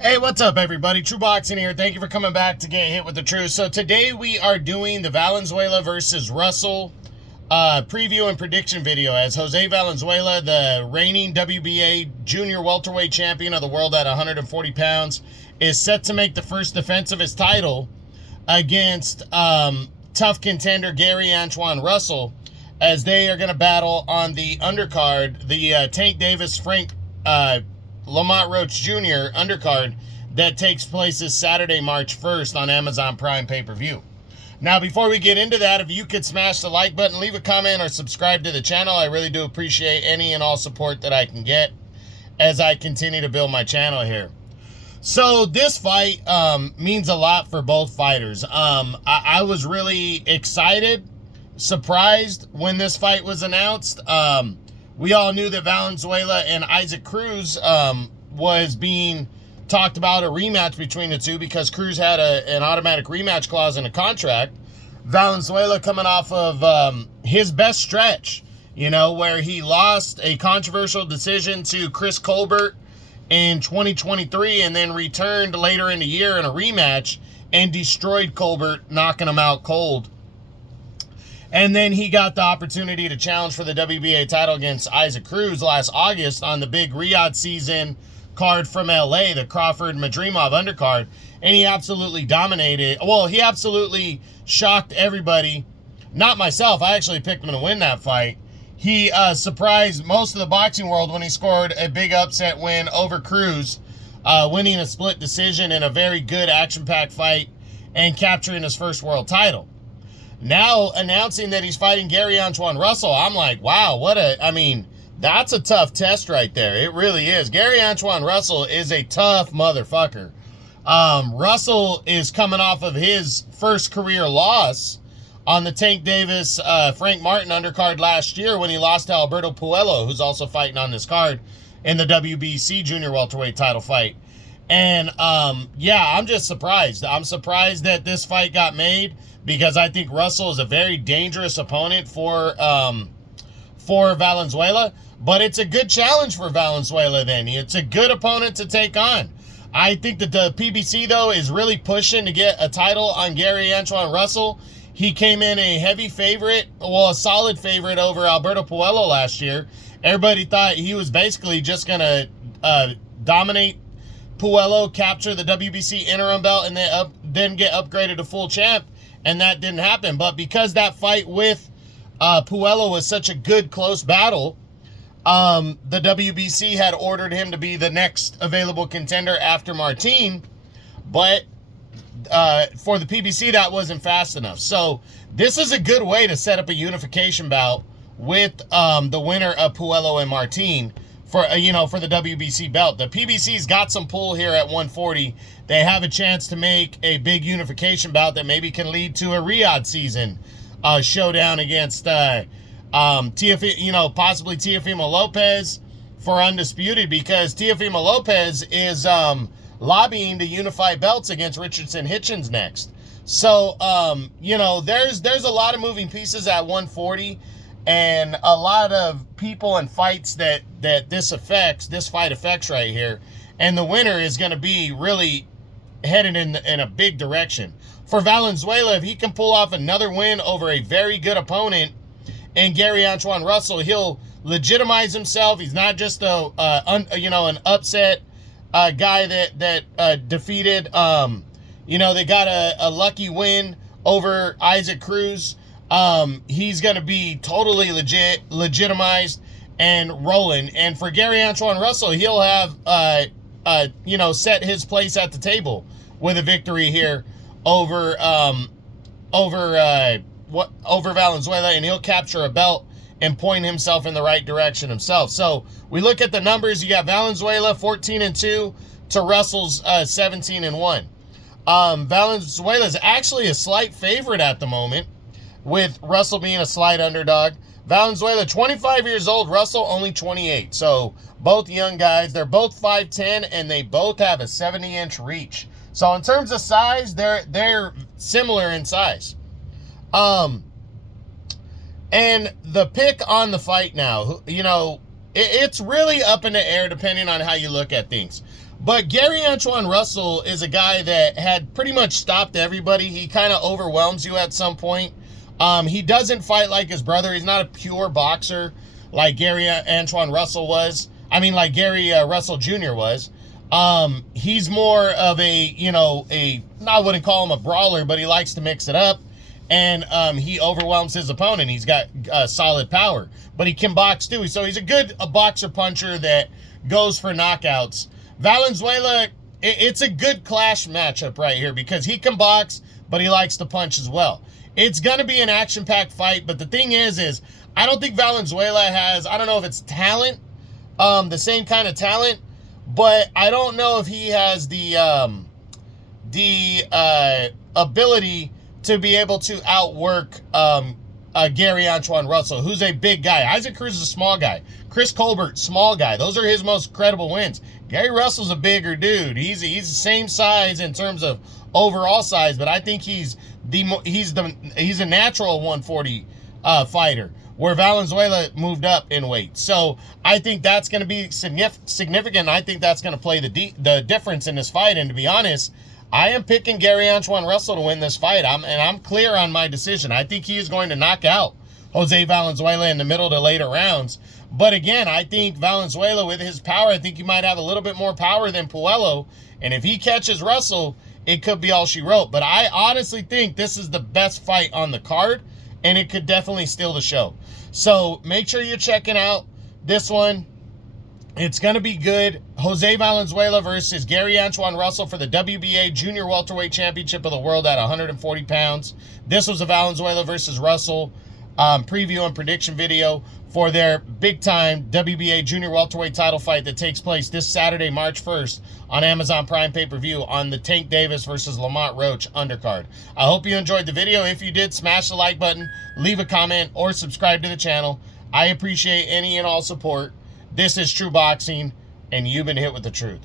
Hey, what's up, everybody? True Boxing here. Thank you for coming back to get hit with the truth. So today we are doing the Valenzuela versus Russell preview and prediction video, as Jose Valenzuela, the reigning WBA junior welterweight champion of the world at 140 pounds, is set to make the first defense of his title against tough contender Gary Antoine Russell, as they are going to battle on the undercard, the Tank Davis Frank Lamont Roach Jr. undercard that takes place this Saturday, March 1st on Amazon Prime pay-per-view. Now, before we get into that, if you could smash the like button, leave a comment, or subscribe to the channel, I really do appreciate any and all support that I can get as I continue to build my channel here. So this fight means a lot for both fighters. I was really excited, surprised when this fight was announced. We all knew that Valenzuela and Isaac Cruz was being talked about, a rematch between the two, because Cruz had an automatic rematch clause in a contract. Valenzuela coming off of his best stretch, where he lost a controversial decision to Chris Colbert in 2023 and then returned later in the year in a rematch and destroyed Colbert, knocking him out cold. And then he got the opportunity to challenge for the WBA title against Isaac Cruz last August on the big Riyadh season card from LA, the Crawford-Madrimov undercard. And he absolutely dominated. Well, he absolutely shocked everybody. Not myself. I actually picked him to win that fight. He surprised most of the boxing world when he scored a big upset win over Cruz, winning a split decision in a very good action-packed fight and capturing his first world title. Now announcing that he's fighting Gary Antoine Russell, I'm like, wow, that's a tough test right there. It really is. Gary Antoine Russell is a tough motherfucker. Russell is coming off of his first career loss on the Tank Davis Frank Martin undercard last year, when he lost to Alberto Puello, who's also fighting on this card in the WBC junior welterweight title fight. And yeah, I'm just surprised. I'm surprised that this fight got made, because I think Russell is a very dangerous opponent for Valenzuela. But it's a good challenge for Valenzuela then. It's a good opponent to take on. I think that the PBC, though, is really pushing to get a title on Gary Antoine Russell. He came in a heavy favorite, well, a solid favorite over Alberto Puello last year. Everybody thought he was basically just going to dominate Puello, capture the WBC interim belt, and then get upgraded to full champ. And that didn't happen. But because that fight with Puello was such a good, close battle, the WBC had ordered him to be the next available contender after Martin. But for the PBC, that wasn't fast enough. So this is a good way to set up a unification bout with the winner of Puello and Martin for the WBC belt. The PBC's got some pull here at 140. They have a chance to make a big unification bout that maybe can lead to a Riyadh season showdown against possibly Teofimo Lopez for undisputed, because Teofimo Lopez is lobbying to unify belts against Richardson Hitchens next. So there's a lot of moving pieces at 140. And a lot of people and fights that this fight affects right here. And the winner is going to be really headed in a big direction. For Valenzuela, if he can pull off another win over a very good opponent in Gary Antoine Russell, he'll legitimize himself. He's not just an upset guy that defeated, they got a lucky win over Isaac Cruz. He's going to be totally legitimized and rolling. And for Gary Antoine Russell, he'll have, set his place at the table with a victory here over Valenzuela, and he'll capture a belt and point himself in the right direction himself. So we look at the numbers. You got Valenzuela 14-2 to Russell's 17-1. Valenzuela is actually a slight favorite at the moment, with Russell being a slight underdog. Valenzuela, 25 years old. Russell, only 28. So both young guys. They're both 5'10", and they both have a 70-inch reach. So in terms of size, they're similar in size. And the pick on the fight now, it's really up in the air depending on how you look at things. But Gary Antoine Russell is a guy that had pretty much stopped everybody. He kind of overwhelms you at some point. He doesn't fight like his brother. He's not a pure boxer like Gary Antoine Russell was. I mean, like Gary Russell Jr. was. He's more of a, I wouldn't call him a brawler, but he likes to mix it up. And he overwhelms his opponent. He's got solid power. But he can box too. So he's a good boxer puncher that goes for knockouts. Valenzuela, it's a good clash matchup right here because he can box, but he likes to punch as well. It's going to be an action-packed fight, but the thing is I don't think Valenzuela has, I don't know if it's talent, the same kind of talent, but I don't know if he has the ability to be able to outwork Gary Antoine Russell, who's a big guy. Isaac Cruz is a small guy. Chris Colbert, small guy. Those are his most credible wins. Gary Russell's a bigger dude. He's the same size in terms of overall size, but I think he's a natural 140 fighter, where Valenzuela moved up in weight. So I think that's going to be significant. I think that's going to play the difference in this fight. And to be honest, I am picking Gary Antoine Russell to win this fight. I'm clear on my decision. I think he is going to knock out Jose Valenzuela in the middle to later rounds. But again, I think Valenzuela, with his power, I think he might have a little bit more power than Puello. And if he catches Russell, it could be all she wrote. But I honestly think this is the best fight on the card, and it could definitely steal the show. So make sure you're checking out this one. It's going to be good. Jose Valenzuela versus Gary Antoine Russell for the WBA Junior Welterweight Championship of the World at 140 pounds. This was a Valenzuela versus Russell preview and prediction video for their big-time WBA Junior Welterweight title fight that takes place this Saturday, March 1st on Amazon Prime pay-per-view on the Tank Davis versus Lamont Roach undercard. I hope you enjoyed the video. If you did, smash the like button, leave a comment, or subscribe to the channel. I appreciate any and all support. This is True Boxing, and you've been hit with the truth.